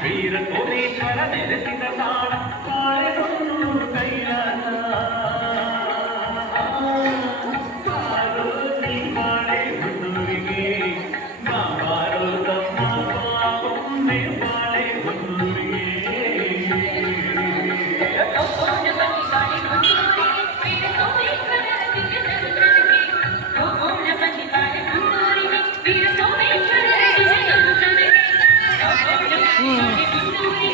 வீர கொடி தர நெருசிதான் Mm.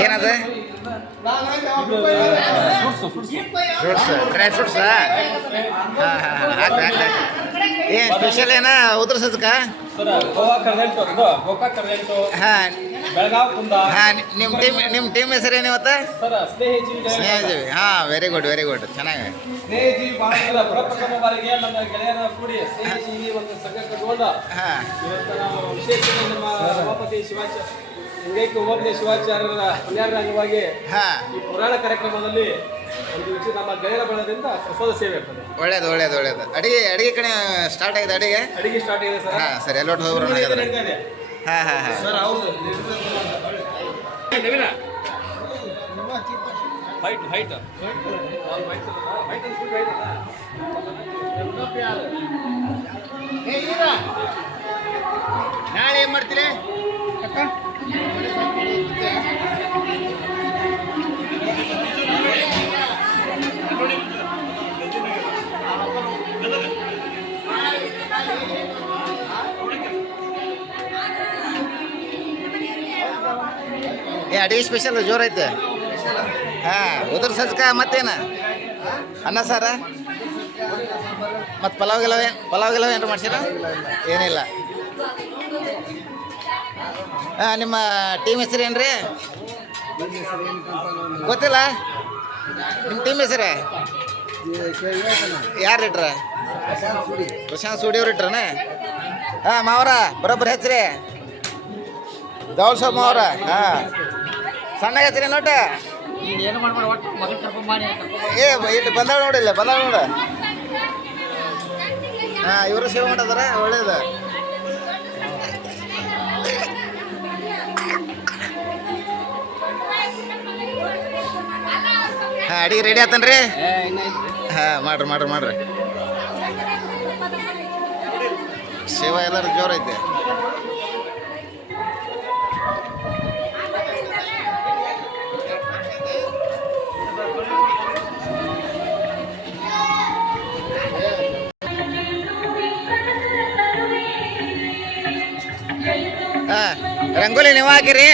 ಏನದ? ಫ್ರೂಟ್ಸ್ ಡ್ರೈ ಫ್ರೂಟ್ಸ್ ಹಾಂ ಹಾಂ ಏನು ಸ್ಪೆಷಲ್ ಏನ ಉದ್ರ ಸದ್ಕ ಹಾಂ. ಹಾಂ ನಿಮ್ಮ ಟೀಮ್ ನಿಮ್ಮ ಟೀಮ್ ಹೆಸರು ಏನು ಇವತ್ತು? ಸ್ನೇಹಜೀವಿ. ಹಾಂ ವೆರಿ ಗುಡ್ ವೆರಿ ಗುಡ್ ಚೆನ್ನಾಗಿ ಹಾಂ. ಉಮಾಪತಿ ಶಿವಾಚಾರ್ಯ ಶಿವಾಚಾರ್ಯರ ಪುಣ್ಯಾರ ಅಂಗವಾಗಿ ಹಾಂ. ಈ ಪುರಾಣ ಕಾರ್ಯಕ್ರಮದಲ್ಲಿ ಒಂದು ವಿಷಯ ನಮ್ಮ ಗೆಳೆಯರ ಬಳದಿಂದ ಪ್ರಸಾದ ಸೇವೆ ಒಳ್ಳೇದು ಒಳ್ಳೇದು ಒಳ್ಳೇದು. ಅಡಿಗೆ ಅಡಿಗೆ ಕಡೆ ಸ್ಟಾರ್ಟ್ ಆಗಿದೆ ಅಡಿಗೆ? ಅಡಿಗೆ ಸ್ಟಾರ್ಟ್ ಆಗಿದೆ ಸರ್. ಹಾಂ ಸರಿ ಎಲ್ಲೋಟ್ ಹೋಗ್ಬರೋಣ ಹಾಗಾದ್ರೆ. ಹಾಂ ಹಾಂ ಹಾಂ. ಸರ್ ಹೌದು. ಹೈಟ್ ಹೈಟ್ ನಾಳೆ ಏನು ಮಾಡ್ತೀರಿ? ಏ, ಅಡಿಗೆ ಸ್ಪೆಷಲ್ ಜೋರೈತೆ ಹಾಂ, ಉದ್ರ ಸಜ್ಕ ಮತ್ತೇನು? ಅನ್ನ ಸಾರ? ಮತ್ತು ಪಲಾವ್ ಗಿಲಾವ್ ಪಲಾವ್ ಗಿಲಾವ್ ಏನು ಮಾಡ್ಸಿರ? ಏನಿಲ್ಲ. ನಿಮ್ಮ ಟೀಮ್ ಹೆಸರು ಏನು ರೀ ಗೊತ್ತಿಲ್ಲ? ನಿಮ್ಮ ಟೀಮ್ ಹೆಸರು? ಯಾರು ಇಟ್ರ? ಪ್ರಶಾಂತ್ ಸೂಡಿ ಅವ್ರು ಇಟ್ರನ? ಹಾಂ, ಮಾವರ, ಬರೋಬ್ಬರ ಹೆಸ್ರಿ? ದೌಲ್ ಸಾಬ್ ಮಾವರ ಹಾಂ. ಸಣ್ಣ ಹೆಸ್ರಿ ನೋಟ? ಏ, ಇಲ್ಲಿ ಬಂದಾಳ ನೋಡಿಲ್ಲ ಬಂದಾಳ ನೋಡ. ಹಾಂ, ಇವರು ಸೇವೆ ಮಾಡಿದಾರ, ಒಳ್ಳೇದು. ಹಾಂ ಅಡಿಗೆ ರೆಡಿ ಆತನ್ರಿ? ಹಾಂ ಮಾಡ್ರಿ ಮಾಡ್ರಿ ಮಾಡ್ರಿ. ಸೇವಾ ಎಲ್ಲರೂ ಜೋರೈತೆ ಹಾಂ ರಂಗೋಲಿ ನೀವು ಹಾಕಿರಿ.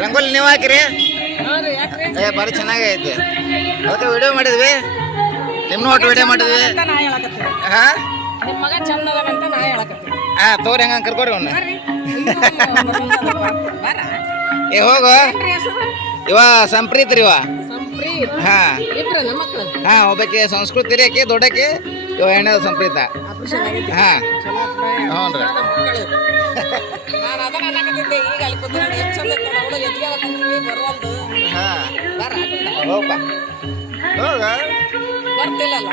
ರಂಗೋಲಿ ನೀವು ಹಾಕಿರಿ. ಏ, ಭಾರಿ ಚೆನ್ನಾಗೈತೆ. ಅದಕ್ಕೆ ವಿಡಿಯೋ ಮಾಡಿದ್ವಿ? ನಿಮ್ಮ ಒಟ್ಟು ವಿಡಿಯೋ ಮಾಡಿದ್ವಿ? ಅಂತ ಹಾಂ ನಿಮ್ಮ ಮಗ ಚಂದ ನಾ ಹೇಳಕತ್ತೀನಿ ತೋರಿ ಹಂಗ ಕರ್ಕೋರಿ ಅವ್ನ. ಏ, ಹೋಗು. ಇವ ಸಂಪ್ರೀತ್ ರೀ ಇವ. ಹಾ. ಹಾ ಒಬ್ಬಕ್ಕೆ ಸಂಸ್ಕೃತಿ ರೀ ಆಕಿ ದೊಡ್ಡಕ್ಕೆ ಇವ ಎಣ್ಣೆದ ಸಂಪ್ರೀತ. ಹಾ. ಹ್ಞೂ ರೀ ಈಗ ಅಲ್ಲಿ ಎಷ್ಟು ಚಂದ ಎತ್ತಿಗೆ ಹೋಗ ಬರ್ತಿಲ್ಲಲ್ಲ